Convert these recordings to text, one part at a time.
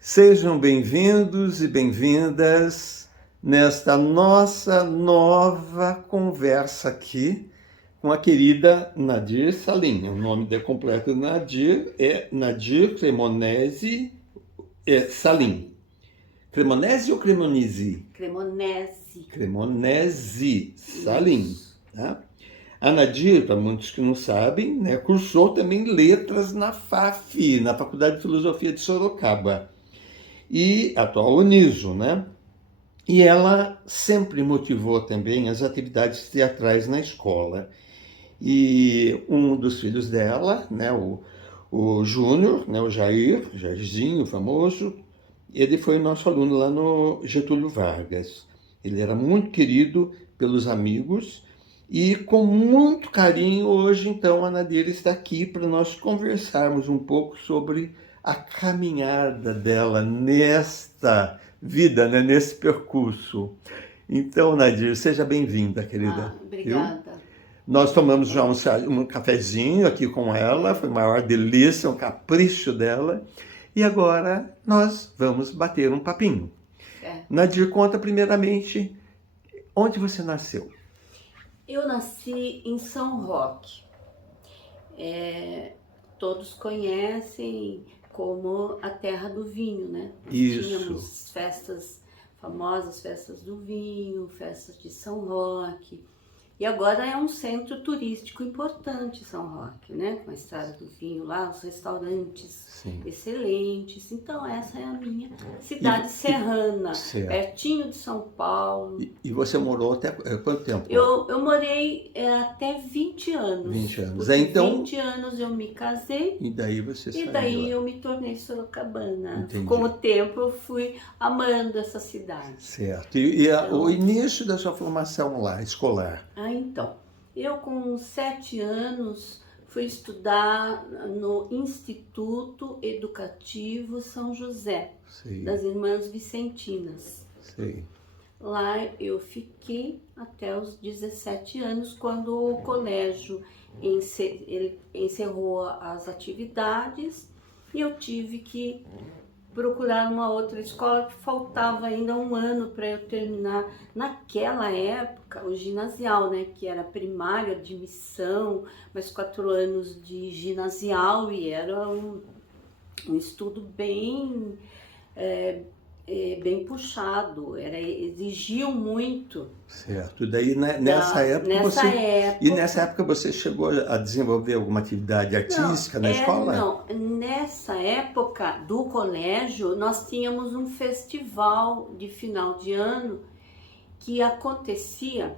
Sejam bem-vindos e bem-vindas nesta nossa nova conversa aqui com a querida Nadir Salim. O nome de completo de Nadir é Nadir Cremonesi Salim. Cremonesi ou Cremonesi? Cremonesi. Cremonesi Salim. Tá? A Nadir, para muitos que não sabem, né, cursou também letras na FAF, na Faculdade de Filosofia de Sorocaba. E atual Uniso, né? E ela sempre motivou também as atividades teatrais na escola. E um dos filhos dela, né, o Júnior, né, o Jairzinho, famoso, ele foi nosso aluno lá no Getúlio Vargas. Ele era muito querido pelos amigos e com muito carinho hoje, então, a Nadir está aqui para nós conversarmos um pouco sobre a caminhada dela nesta vida, né, nesse percurso. Então, Nadir, seja bem-vinda, querida. Obrigada. Nós tomamos já um cafezinho aqui com ela, foi a maior delícia, um capricho dela. E agora nós vamos bater um papinho. Nadir, conta primeiramente onde você nasceu. Eu nasci em São Roque. Todos conhecem como a terra do vinho, né? Isso. Tínhamos festas famosas, festas do vinho, festas de São Roque. E agora é um centro turístico importante, São Roque, né? Com a estrada do vinho lá, os restaurantes excelentes. Então essa é a minha cidade serrana, pertinho de São Paulo. E você morou até quanto tempo? Eu morei até 20 anos. 20 anos. Porque então, 20 anos eu me casei. E daí você saiu. E daí eu me tornei sorocabana. Entendi. Com o tempo eu fui amando essa cidade. Certo. Então, o início da sua formação lá, escolar? Então, eu com 7 anos fui estudar no Instituto Educativo São José, das Irmãs Vicentinas. Sim. Lá eu fiquei até os 17 anos, quando o colégio encerrou as atividades e eu tive que procurar uma outra escola, que faltava ainda um ano para eu terminar, naquela época, o ginasial, né? Que era primário, admissão, mais 4 anos de ginasial, e era um estudo bem puxado, exigiam muito. Certo. E daí nessa época você chegou a desenvolver alguma atividade artística na escola? Não, nessa época do colégio nós tínhamos um festival de final de ano que acontecia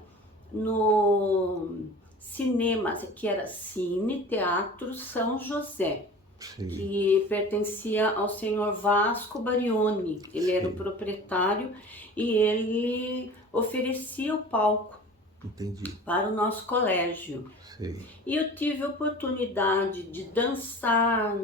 no cinema, que era Cine Teatro São José. Sim. Que pertencia ao senhor Vasco Barioni. Ele era o proprietário e ele oferecia o palco. Entendi. Para o nosso colégio. Sim. E eu tive a oportunidade de dançar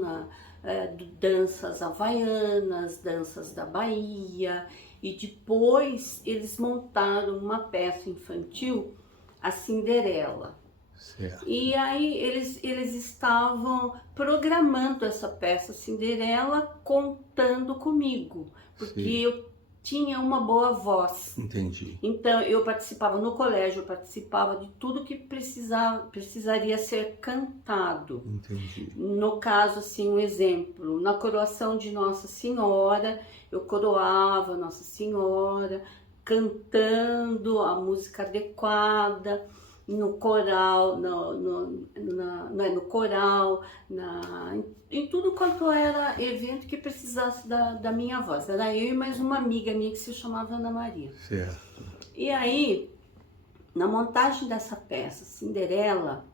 danças havaianas, danças da Bahia, e depois eles montaram uma peça infantil, a Cinderela. Certo. E aí eles estavam programando essa peça Cinderela contando comigo, porque eu tinha uma boa voz. Entendi. Então eu participava no colégio, eu participava de tudo que precisaria ser cantado. Entendi. No caso, assim, um exemplo, na coroação de Nossa Senhora, eu coroava Nossa Senhora, cantando a música adequada. No coral, em tudo quanto era evento que precisasse da minha voz. Era eu e mais uma amiga minha que se chamava Ana Maria. Certo. E aí, na montagem dessa peça, Cinderela,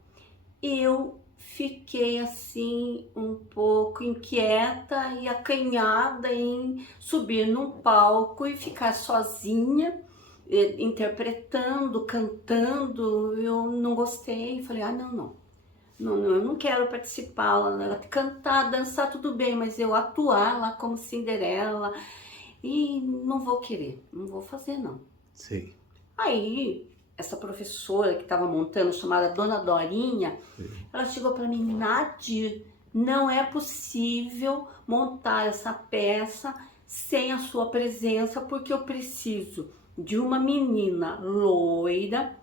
eu fiquei assim um pouco inquieta e acanhada em subir num palco e ficar sozinha, interpretando, cantando. Eu não gostei, falei, não, eu não quero participar, cantar, dançar tudo bem, mas eu atuar lá como Cinderela, e não vou querer, não vou fazer não. Sim. Aí, essa professora que estava montando, chamada Dona Dorinha, ela chegou para mim, Nadir, não é possível montar essa peça sem a sua presença, porque eu preciso de uma menina loira,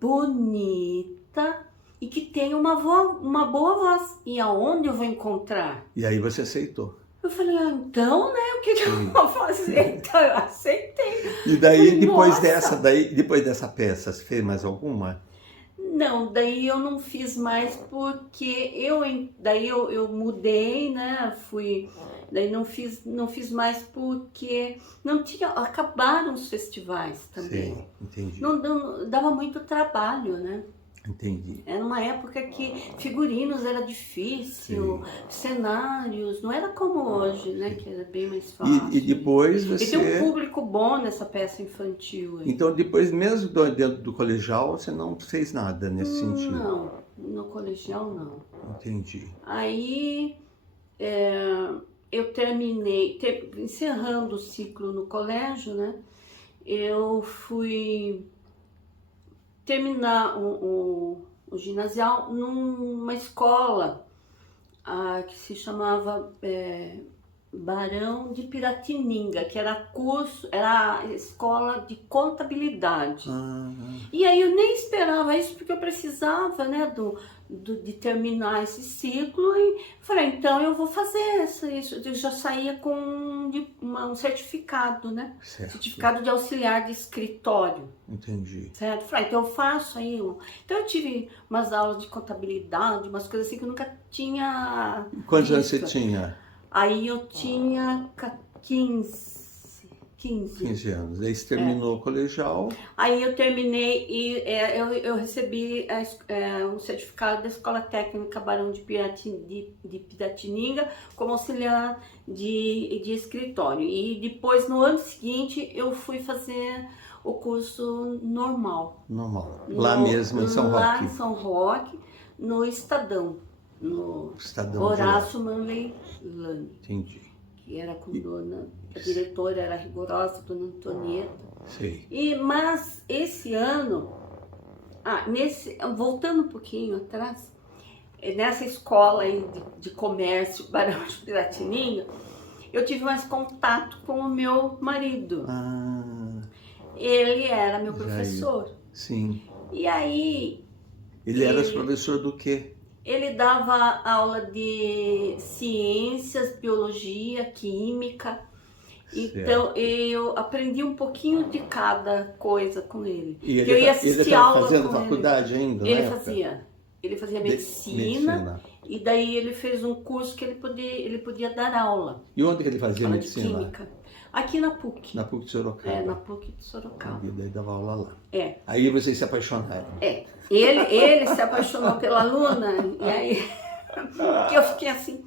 bonita e que tenha uma boa voz. E aonde eu vou encontrar? E aí você aceitou. Eu falei, então, né, o que eu vou fazer? Então eu aceitei. E daí, Falei, depois nossa. depois dessa peça, você fez mais alguma? Não, daí eu não fiz mais porque daí eu mudei, né? Daí não fiz mais porque não tinha, acabaram os festivais também. Sei, entendi. Não dava muito trabalho, né? Entendi. Era uma época que figurinos era difícil, cenários, não era como hoje, né? Que era bem mais fácil. E depois E tem um você... público bom nessa peça infantil aí. Então, depois mesmo dentro do colegial, você não fez nada nesse sentido? Não, no colegial não. Entendi. Aí eu terminei, encerrando o ciclo no colégio, né? Eu fui terminar o ginasial numa escola que se chamava Barão de Piratininga, que era a escola de contabilidade. E aí eu nem esperava isso, porque eu precisava, né, de terminar esse ciclo, e falei, então eu vou fazer isso. Eu já saía com um certificado, né? Certo. Certificado de auxiliar de escritório. Entendi. Certo? Falei, então eu faço aí. Então eu tive umas aulas de contabilidade, umas coisas assim que eu nunca tinha Quantos anos visto. você tinha? Aí eu tinha 15. 15 anos. Aí você terminou o colegial. Aí eu terminei e eu recebi um certificado da Escola Técnica Barão de Piratininga como auxiliar de escritório. E depois, no ano seguinte, eu fui fazer o curso normal. Normal. Lá mesmo em São Roque. Lá em São Roque, no Estadão. No Estadão. Horácio Manley Lane. Entendi. Que era com a diretora era rigorosa, dona Antonieta. Sei. Mas esse ano, voltando um pouquinho atrás, nessa escola aí de comércio, Barão de Piratininga, eu tive mais contato com o meu marido. Ele era meu professor. Sim. E aí... Ele era professor do quê? Ele dava aula de ciências, biologia, química. Certo. Então eu aprendi um pouquinho de cada coisa com ele. E eu ia assistir aula fazendo com faculdade ele. ainda? Ele fazia medicina. E daí ele fez um curso que ele podia dar aula. E onde que ele fazia aula medicina? De química. Aqui na PUC. Na PUC de Sorocaba. Na PUC de Sorocaba. E daí dava aula lá. Aí vocês se apaixonaram. Ele se apaixonou pela aluna, e aí que eu fiquei assim,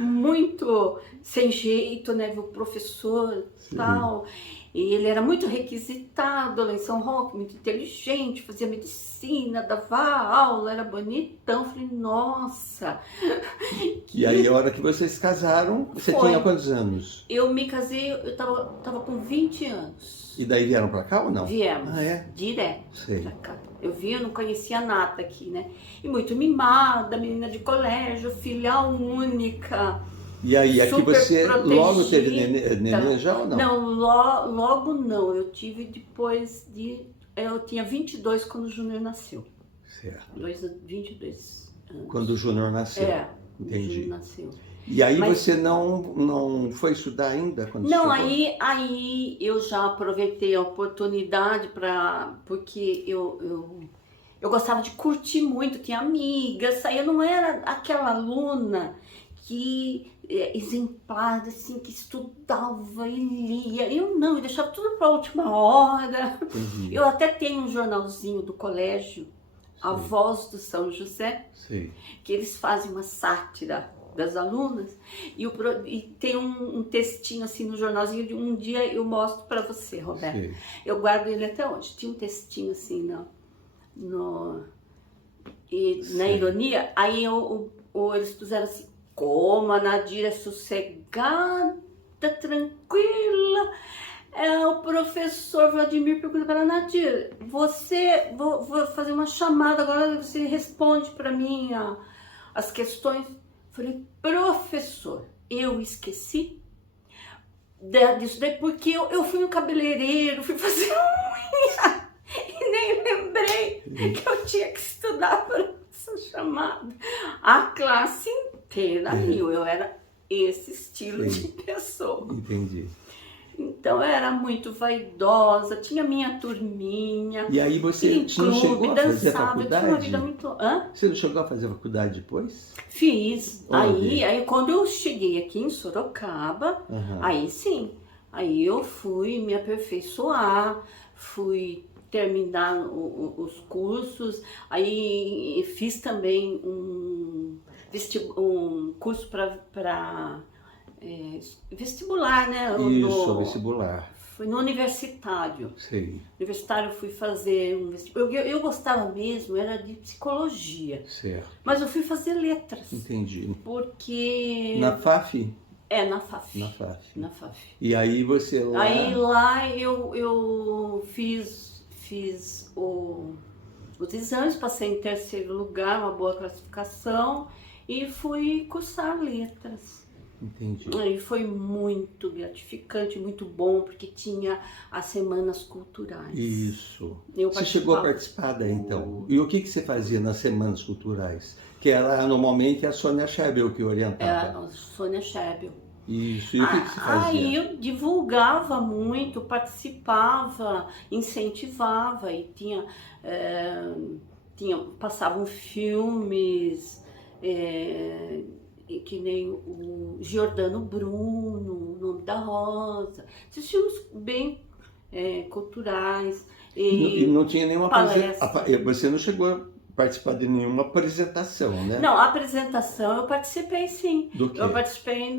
muito sem jeito, né, o professor e tal. E ele era muito requisitado lá em São Roque, muito inteligente, fazia medicina, dava aula, era bonitão. Falei, nossa. E aí, a hora que vocês se casaram, você tinha quantos anos? Eu me casei, eu tava com 20 anos. E daí vieram pra cá ou não? Viemos, direto pra cá. Eu não conhecia nada aqui, né? E muito mimada, menina de colégio, filha única. E aí, aqui você protegida. Logo teve neném já ou não? Não, logo não. Eu tive depois eu tinha 22 quando o Júnior nasceu. Certo. 22 anos. Quando o Júnior nasceu. Entendi. O Júnior nasceu. E aí você não foi estudar ainda? Quando não, aí eu já aproveitei a oportunidade porque eu gostava de curtir muito, tinha amigas, eu não era aquela aluna que exemplar, assim, que estudava e lia. Eu deixava tudo para a última hora. Entendi. Eu até tenho um jornalzinho do colégio, A Voz do São José, que eles fazem uma sátira das alunas, e tem um textinho assim no jornalzinho, de um dia eu mostro para você, Roberto. Eu guardo ele até hoje. Tinha um textinho assim na ironia, aí eles puseram assim, como a Nadir é sossegada, tranquila. O professor Vladimir pergunta para a Nadir, vou fazer uma chamada agora, você responde para mim as questões. Falei, professor, eu esqueci? disso daí, porque eu fui no cabeleireiro, fui fazer unha e nem lembrei que eu tinha que estudar para essa chamada. A classe inteira riu, eu era esse estilo de pessoa. Entendi. Então eu era muito vaidosa, tinha minha turminha. E aí você não chegou a fazer dançava, eu tinha uma vida faculdade? muito. Hã? Você não chegou a fazer faculdade depois? Fiz. Onde? Aí quando eu cheguei aqui em Sorocaba, Aham. aí sim. Aí eu fui me aperfeiçoar, fui terminar os cursos, aí fiz também um curso para vestibular, né? Isso, vestibular. Fui no universitário. Sei, Universitário eu fui fazer um vestibular. Eu gostava mesmo, era de psicologia. certo. Mas eu fui fazer letras. Entendi. Porque. Na FAF? Na FAF. Na FAF. Na FAF. E aí você lá... Aí lá eu fiz os exames, passei em terceiro lugar, uma boa classificação, e fui cursar letras. Entendi. E foi muito gratificante, muito bom, porque tinha as semanas culturais. Isso. Eu Você chegou a participar daí, então. E o que você fazia nas semanas culturais? Que era normalmente a Sônia Scheibel que orientava. A Sônia Scheibel. Isso. E o que você fazia? Aí eu divulgava muito, participava, incentivava e passavam filmes, que nem o Giordano Bruno, O Nome da Rosa, esses filmes bem culturais. E não tinha nenhuma palestra. Você não chegou a participar de nenhuma apresentação, né? Não, a apresentação eu participei sim. Do quê? Eu participei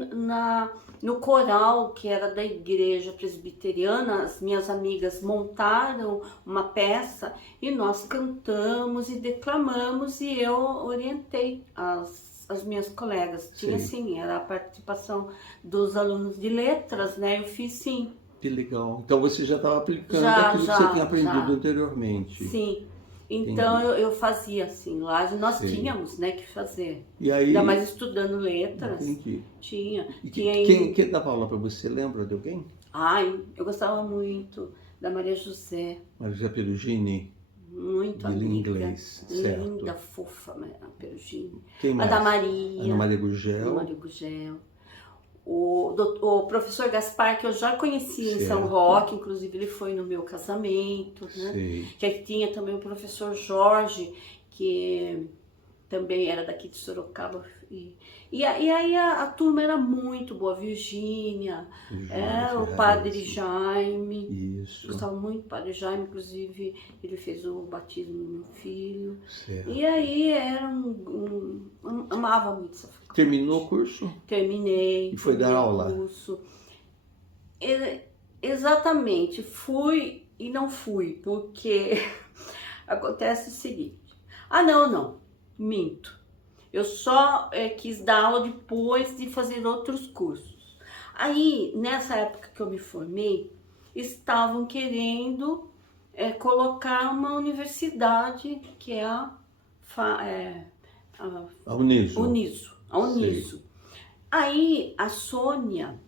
no coral que era da igreja presbiteriana. As minhas amigas montaram uma peça e nós cantamos e declamamos e eu orientei as minhas colegas. Tinha sim, era a participação dos alunos de letras, né? Eu fiz sim. Que legal. Então você já estava aplicando Já, aquilo que você tinha aprendido anteriormente. Sim. Então eu fazia assim, lá nós Sim. tínhamos, né, que fazer. E aí... Ainda mais estudando letras. Entendi. Tinha. E Tinha quem dava aula para você? Lembra de alguém? Ai, eu gostava muito da Maria José. Maria José Perugini? Muito De amiga. inglês, certo. Linda, fofa, a Perugini. Quem A mais? da Maria. Ana Maria Gurgel. Ana Maria Gugel. O professor Gaspar, que eu já conheci em São Certo. Roque, inclusive ele foi no meu casamento, né? Sei. Que aí tinha também o professor Jorge, que também era daqui de Sorocaba. E aí a turma era muito boa, Virgínia, o padre Jaime. Isso. Gostava muito do padre Jaime, inclusive ele fez o batismo do meu filho. Certo. E aí era amava muito essa faculdade. Terminou o curso? Terminei. E foi dar aula? Curso. Exatamente, fui e não fui, porque acontece o seguinte. Não, minto. Eu só quis dar aula depois de fazer outros cursos. Aí, nessa época que eu me formei, estavam querendo colocar uma universidade, que é a Uniso. Uniso. Aí, a Sônia,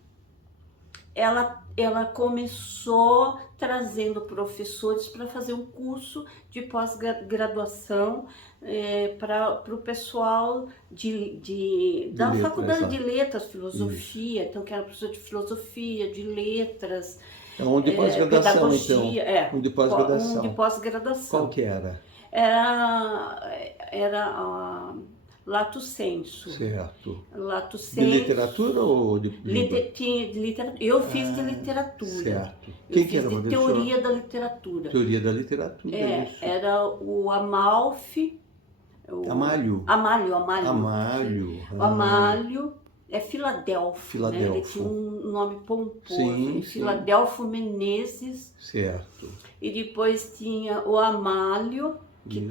ela começou trazendo professores para fazer um curso de pós-graduação para o pessoal da letras, faculdade de letras, filosofia. Então, que era professor de filosofia, de letras, É um de pós-graduação, pedagogia. então. Um de pós-graduação. Um de pós-graduação. Qual que era? Era a Lato Sensu. Certo. Lato De Sensu. literatura ou de língua? Tinha de literatura. Eu fiz de literatura. Certo. Eu Quem que fiz era o de professor? teoria da literatura. Teoria da literatura, isso. Era o Amalfi. Amalho. Amalho. Amalho. O Amalho é Filadelfo. Né? Ele Filadelfo. tinha um nome pomposo. Sim, sim. Filadelfo Menezes. Certo. E depois tinha o Amalho, que Isso.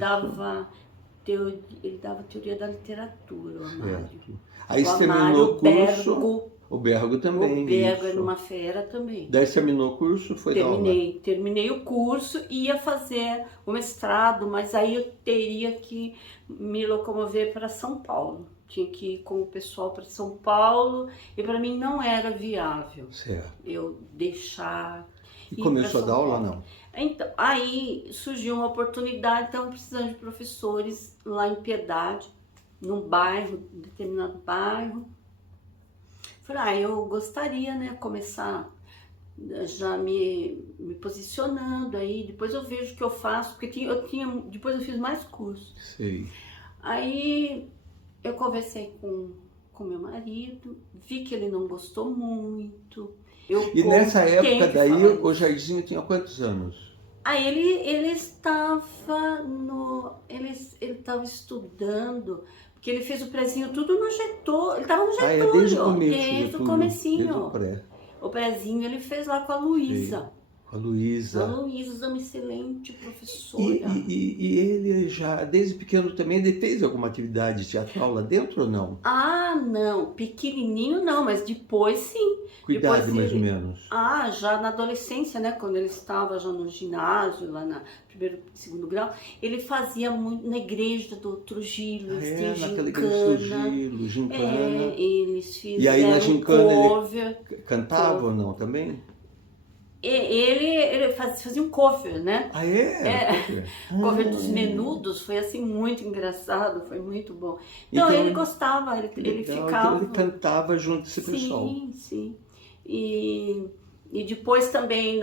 ele dava teoria da literatura, o Amalho. Certo. Aí O você Amalho, terminou o curso. Bergo. O Bergo também. O Bergo isso. era uma fera também. Daí você terminou o curso, foi dar aula? Terminei o curso, ia fazer o mestrado, mas aí eu teria que me locomover para São Paulo. tinha que ir com o pessoal para São Paulo e para mim não era viável Certo. eu deixar E ir começou a para dar São aula, Paulo. não? Então, aí surgiu uma oportunidade, então precisando de professores lá em Piedade, num bairro, um determinado bairro. Falei, eu gostaria, né, começar já me posicionando aí, depois eu vejo o que eu faço, porque depois eu fiz mais cursos. Sei. Aí eu conversei com meu marido, vi que ele não gostou muito. E nessa época daí, o o Jairzinho tinha quantos anos? Aí ele estava ele estava estudando, porque ele fez o prezinho tudo no Getúlio, ele estava no É desde o Getúlio, começo, desde o Getúlio, desde o comecinho. pré. O prezinho ele fez lá com a Sei. Luísa. Com a A Luísa. Luísa, uma excelente E, professora. e ele já, desde pequeno também, ele fez alguma atividade teatral lá dentro ou não? Ah, não, pequenininho não, mas depois sim. Cuidado, Depois mais ou ele, menos. já na adolescência, né, quando ele estava já no ginásio, lá na primeiro, segundo grau, ele fazia muito na igreja do Trujillo, eles tinham Naquela igreja do gincana. Gilo, gincana. Eles E aí na fizeram gincana ele cover. cantava ou não também? Ele fazia um cover, né? É? Cover dos Menudos, foi assim muito engraçado, foi muito bom. Então ele gostava, ele Legal. ficava. Então ele cantava junto com esse pessoal. Sim, sim. E depois também,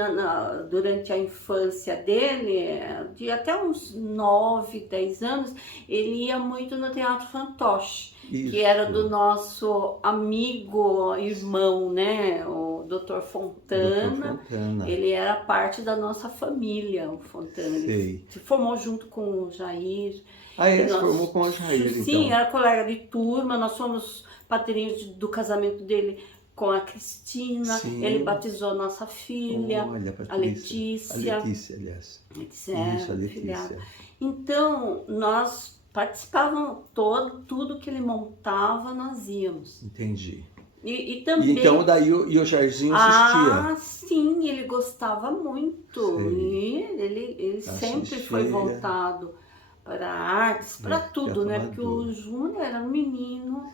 durante a infância dele, de até uns 9, 10 anos, ele ia muito no Teatro Fantoche, que era do nosso amigo, irmão, né? O Dr. Fontana. Dr. Fontana. Ele era parte da nossa família, o Fontana. Ele se formou junto com o Jair. Se formou com o Jair, então. Sim, era colega de turma, nós fomos padrinhos do casamento dele com a Cristina. Sim. Ele batizou a nossa filha, Olha, a Letícia. A Letícia, aliás. Letícia, Isso, a Letícia. filhada. Então, nós participávamos tudo que ele montava, nós íamos. Entendi. E também... Então, daí o Jairzinho assistia. Sim, ele gostava muito. Sei. E ele sempre foi voltado para artes, para tudo, né? Porque o Júnior era um menino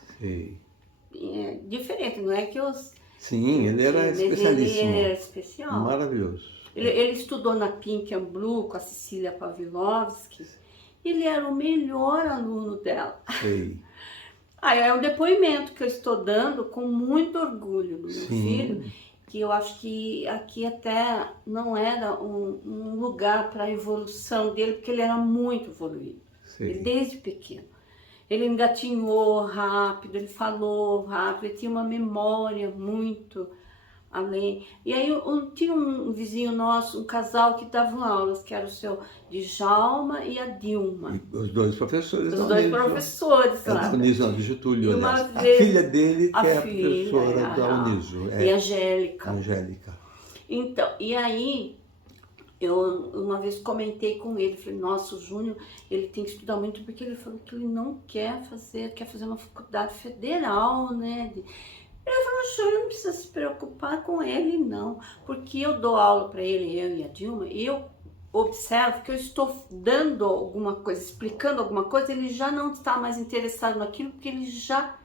diferente, não é que os... Sim, ele era especialíssimo. Ele era especial. Maravilhoso. Ele estudou na Pink and Blue com a Cecília Pavlovsky. Ele era o melhor aluno dela. Sei. É um depoimento que eu estou dando com muito orgulho do meu filho, que eu acho que aqui até não era um lugar para a evolução dele, porque ele era muito evoluído, ele, desde pequeno. Ele engatinhou rápido, ele falou rápido, ele tinha uma memória muito além. E aí tinha um vizinho nosso, um casal que davam aulas, que era o seu Djalma e a Dilma. E os dois professores. Os dois professores lá. Da Uniso, do Getúlio, aliás. A filha dele, que é a professora da Uniso. E a Angélica. Angélica. Então, e aí, eu uma vez comentei com ele, falei, nossa, o Júnior, ele tem que estudar muito, porque ele falou que ele não quer fazer uma faculdade federal, né? Ele falou, o senhor não precisa se preocupar com ele, não, porque eu dou aula para ele, eu e a Dilma, e eu observo que eu estou dando alguma coisa, explicando alguma coisa, ele já não está mais interessado naquilo, porque ele já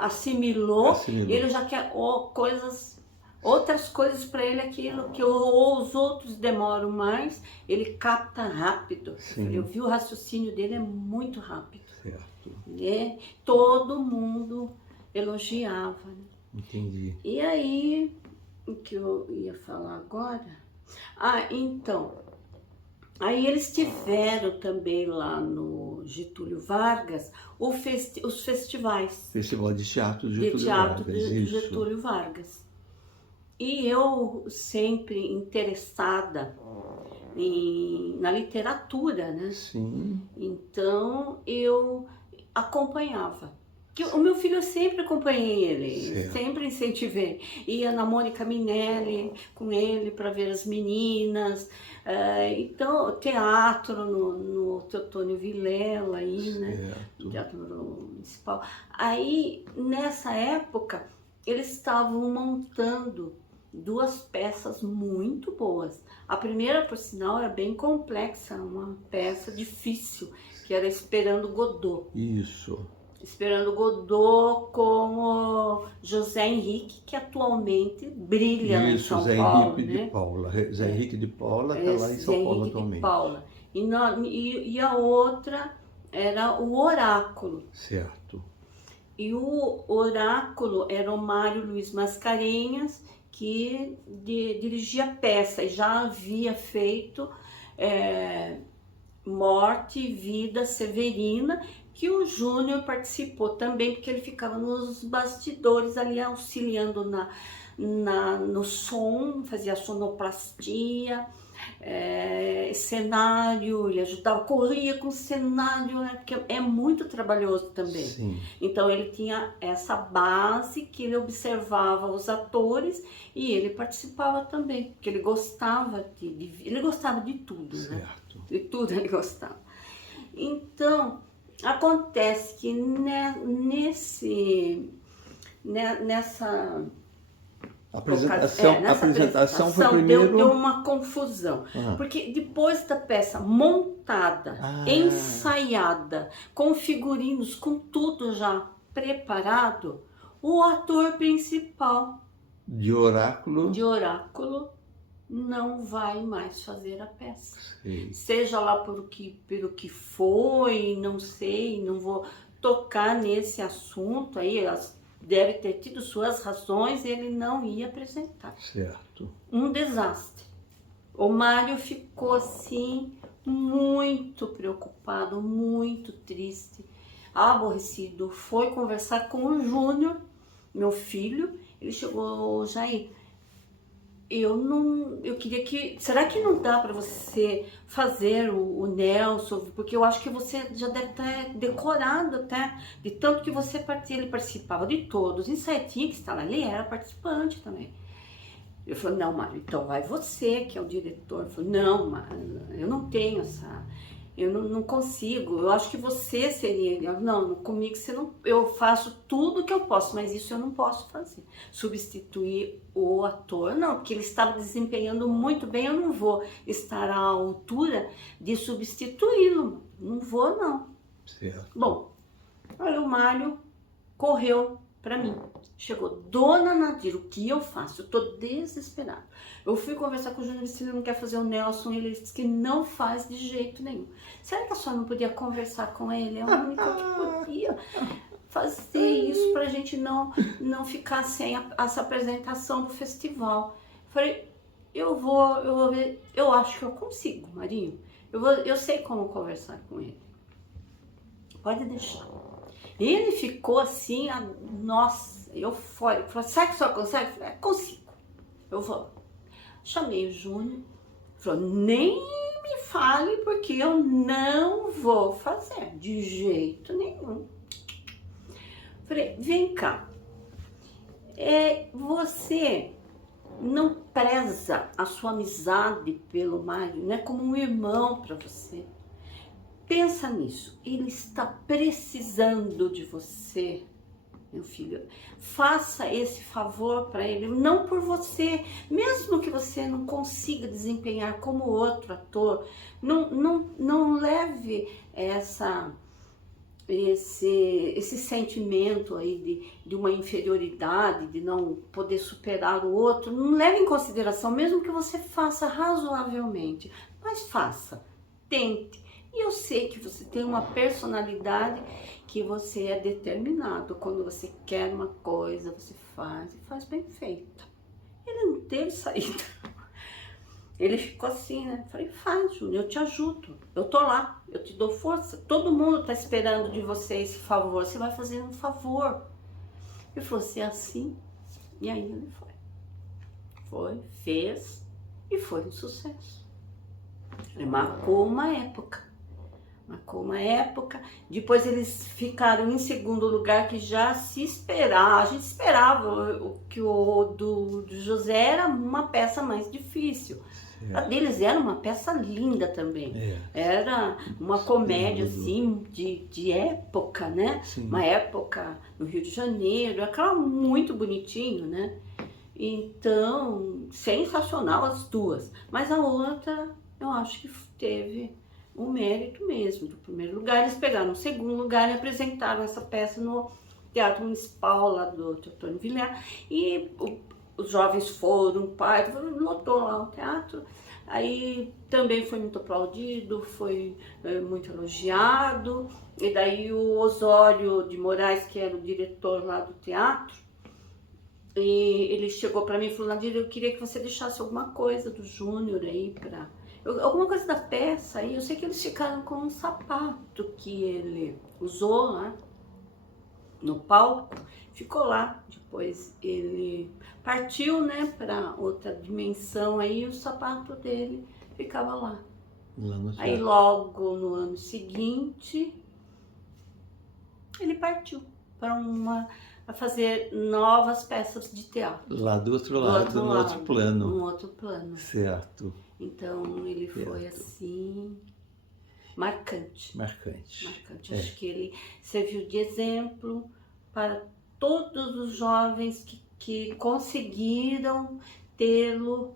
assimilou. Ele já quer outras coisas para ele, aquilo que os outros demoram mais, ele capta rápido. Eu vi o raciocínio dele é muito rápido. Certo. Todo mundo elogiava. Né? Entendi. E aí, o que eu ia falar agora? Então, aí eles tiveram também lá no Getúlio Vargas os festivais. Festival de Teatro de Getúlio Vargas. E eu sempre interessada na literatura, né? Sim. Então eu acompanhava. O meu filho, eu sempre acompanhei ele, sempre incentivei. Ia na Mônica Minelli com ele para ver as meninas. Então, teatro no Teotônio Vilela, aí, né? No Teatro Municipal. Aí, nessa época, eles estavam montando 2 peças muito boas. A primeira, por sinal, era bem complexa, uma peça difícil, que era Esperando Godot. Isso. Esperando Godot com o José Henrique, que atualmente brilha lá em Isso, São Zé Paulo, Henrique de né? Paula. Zé Henrique de Paula está lá em Zé São Paulo Henrique de atualmente. Paula. E a outra era o Oráculo. Certo. E o Oráculo era o Mário Luiz Mascarenhas, que dirigia a peça e já havia feito Morte e Vida Severina, que o Júnior participou também, porque ele ficava nos bastidores ali auxiliando no som, fazia sonoplastia, cenário, ele ajudava, corria com o cenário, né, porque é muito trabalhoso também. Sim. Então ele tinha essa base que ele observava os atores e ele participava também, porque ele gostava ele gostava de tudo, né? Certo. De tudo ele gostava. Então, acontece que nessa A apresentação foi primeiro... deu uma confusão. Porque depois da peça montada, ensaiada, com figurinos, com tudo já preparado, o ator principal de Oráculo não vai mais fazer a peça. Sim. Seja lá pelo que foi, não sei, não vou tocar nesse assunto aí, deve ter tido suas razões, ele não ia apresentar. Certo. Um desastre. O Mário ficou assim, muito preocupado, muito triste, aborrecido. Foi conversar com o Júnior, meu filho. Ele chegou, Jair, eu queria que... Será que não dá para você fazer o Nelson? Porque eu acho que você já deve ter decorado até, de tanto que você ele participava de todos. E Saitinha, que está lá, ele era participante também. Eu falei, não, Mário, então vai você, que é o diretor. Eu falei, não, Mário, eu não tenho essa... Eu não consigo, eu acho que você seria... Não, comigo você não... Eu faço tudo que eu posso, mas isso eu não posso fazer. Substituir o ator, não, porque ele estava desempenhando muito bem, eu não vou estar à altura de substituí-lo. Não vou, não. Certo. Bom, aí o Mário correu para mim. Chegou, Dona Nadir, o que eu faço? Eu tô desesperado. Eu fui conversar com o Júnior, se ele não quer fazer o Nelson, ele disse que não faz de jeito nenhum. Será que a senhora não podia conversar com ele? É o único que podia fazer isso pra gente não ficar sem essa apresentação do festival. Falei, eu vou ver, eu acho que eu consigo, Marinho. Eu sei como conversar com ele. Pode deixar. Ele ficou assim, nossa, eufórico. Falei, sabe que a senhora consegue? Falei, consigo, eu vou. Chamei o Júnior, falou, nem me fale porque eu não vou fazer, de jeito nenhum. Falei, vem cá, você não preza a sua amizade pelo Mário, né, como um irmão para você. Pensa nisso, ele está precisando de você, meu filho. Faça esse favor para ele, não por você, mesmo que você não consiga desempenhar como outro ator, não leve esse sentimento aí de uma inferioridade, de não poder superar o outro, não leve em consideração, mesmo que você faça razoavelmente, mas faça, tente. E eu sei que você tem uma personalidade, que você é determinado. Quando você quer uma coisa, você faz e faz bem feita. Ele não teve saída. Ele ficou assim, né? Falei, faz, Júnior, eu te ajudo. Eu tô lá, eu te dou força. Todo mundo tá esperando de você esse favor. Você vai fazer um favor. Ele falou, se é assim. E aí ele foi. Foi, fez e foi um sucesso. Ele marcou uma época. Depois eles ficaram em segundo lugar, que já se esperava, a gente esperava que o do José era uma peça mais difícil. A deles era uma peça linda também. Era uma comédia assim, de época, né? Sim. Uma época no Rio de Janeiro, aquela muito bonitinho, né? Então, sensacional as duas. Mas a outra, eu acho que teve o mérito mesmo do primeiro lugar. Eles pegaram o segundo lugar e apresentaram essa peça no Teatro Municipal lá do Teotônio Vilar. E os jovens foram, o pai lotou lá o teatro. Aí também foi muito aplaudido, foi muito elogiado. E daí o Osório de Moraes, que era o diretor lá do teatro, e ele chegou para mim e falou: Nadir, eu queria que você deixasse alguma coisa do Júnior aí para alguma coisa da peça. E eu sei que eles ficaram com um sapato que ele usou lá no palco, ficou lá. Depois ele partiu, né, para outra dimensão, aí o sapato dele ficava lá. Aí logo no ano seguinte ele partiu para fazer novas peças de teatro. Lá do outro lado, no outro plano. No outro plano. Certo. Então ele foi assim, marcante. Marcante. Acho que ele serviu de exemplo para todos os jovens que conseguiram tê-lo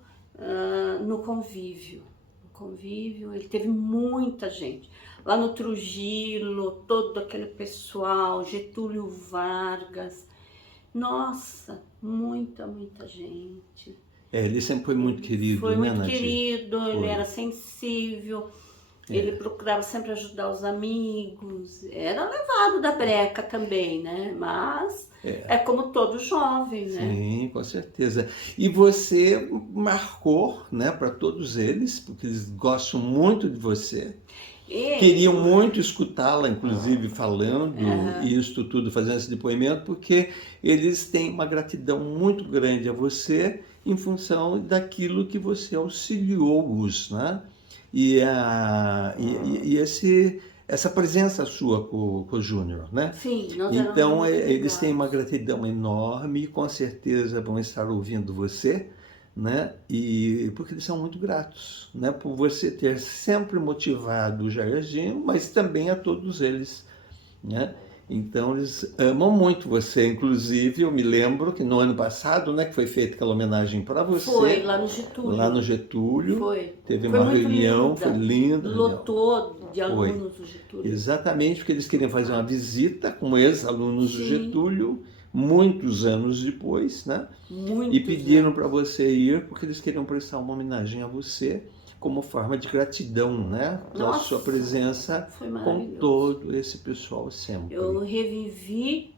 no convívio. No convívio, ele teve muita gente. Lá no Trujillo, todo aquele pessoal, Getúlio Vargas. Nossa, muita gente. Ele sempre foi muito querido, foi né, muito Nadir? querido, ele era sensível, ele procurava sempre ajudar os amigos, era levado da breca também, né? Mas é como todo jovem, né? Sim, com certeza. E você marcou, né, para todos eles, porque eles gostam muito de você. Queriam muito escutá-la, inclusive, falando isso tudo, fazendo esse depoimento, porque eles têm uma gratidão muito grande a você em função daquilo que você auxiliou-os, né? Essa presença sua com o Júnior, né? Sim, nós então éramos muito eles têm uma ligados. gratidão enorme e com certeza vão estar ouvindo você, né? E porque eles são muito gratos, né? Por você ter sempre motivado o Jairzinho, mas também a todos eles, né? Então eles amam muito você. Inclusive eu me lembro que no ano passado, né, que foi feita aquela homenagem para você. Foi lá no Getúlio. Lá no Getúlio. Foi. Teve Foi uma muito reunião, linda. foi linda. Lotou de alunos do Getúlio. Exatamente, porque eles queriam fazer uma visita com ex-alunos do Sim. Getúlio, muitos anos depois, né? E pediram para você ir, porque eles queriam prestar uma homenagem a você, como forma de gratidão, né? Pela Nossa, sua presença foi com maravilhoso. todo esse pessoal sempre. Eu revivi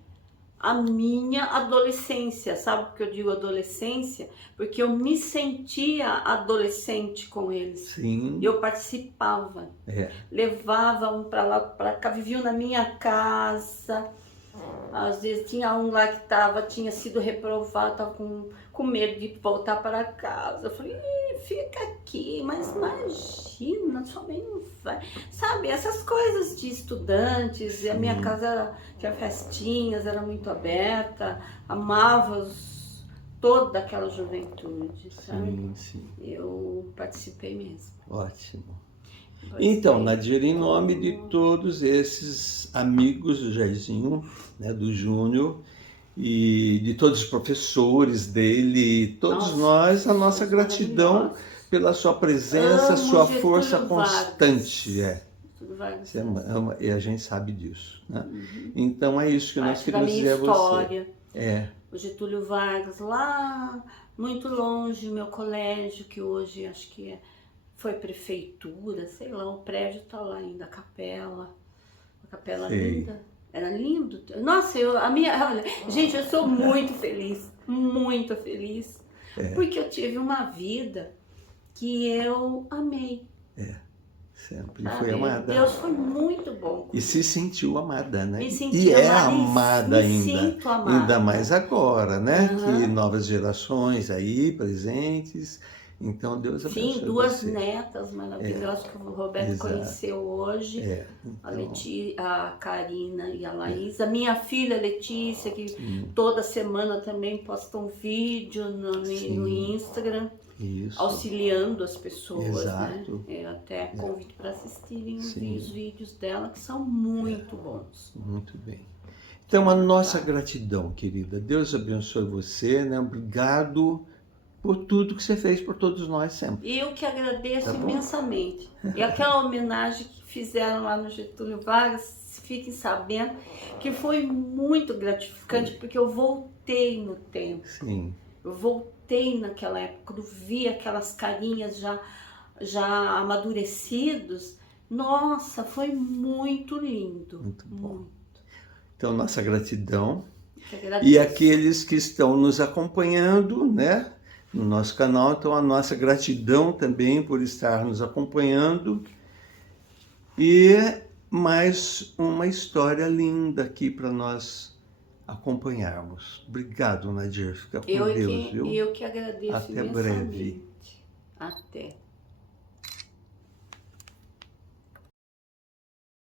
a minha adolescência, sabe por que eu digo adolescência? Porque eu me sentia adolescente com eles. Sim. Eu participava, levava um para lá, para cá, viviam na minha casa. Às vezes tinha um lá que tinha sido reprovado, estava com medo de voltar para casa. Eu falei: fica aqui, mas imagina, sua mãe não vai. Sabe, essas coisas de estudantes. Sim. A minha casa tinha festinhas, era muito aberta, amava toda aquela juventude, sabe? Sim, sim. Eu participei mesmo. Ótimo. Então, Nadir, em nome de todos esses amigos do Jairzinho, né, do Júnior, e de todos os professores dele, todos nós, a nossa gratidão pela sua presença, sua força constante. Você ama, e a gente sabe disso, né? Então é isso que nós queremos dizer a você. O Getúlio Vargas, lá muito longe, meu colégio, que hoje acho que foi prefeitura, sei lá, o prédio está lá ainda, a capela linda, era lindo. Nossa, olha, gente, eu sou muito feliz, porque eu tive uma vida que eu amei. Sempre foi amada. Deus foi muito bom. E se sentiu amada, né? Me senti amada ainda. Sinto amada. Ainda mais agora, né? Que novas gerações aí presentes. Então Deus abençoe. Sim, duas netas maravilhosas que o Roberto conheceu hoje. Então... a Karina e a Laís. A minha filha Letícia, que toda semana também posta um vídeo no Instagram. Isso. Auxiliando as pessoas, Exato. né? Eu até convido para assistirem os vídeos dela, que são muito bons. Muito bem. Então, a nossa gratidão, querida. Deus abençoe você, né? Obrigado por tudo que você fez por todos nós sempre. Eu que agradeço Tá bom? imensamente. E aquela homenagem que fizeram lá no Getúlio Vargas, fiquem sabendo que foi muito gratificante, porque eu voltei no tempo. Sim. Eu voltei naquela época, eu vi aquelas carinhas já amadurecidos. Nossa, foi muito lindo. Muito bom. Muito. Então, nossa gratidão. Que E agradeço. aqueles que estão nos acompanhando, né, no nosso canal, então a nossa gratidão também por estar nos acompanhando. E mais uma história linda aqui para nós acompanharmos. Obrigado, Nadir. Fica com Deus, viu? Eu que agradeço Até imensamente. breve. Até.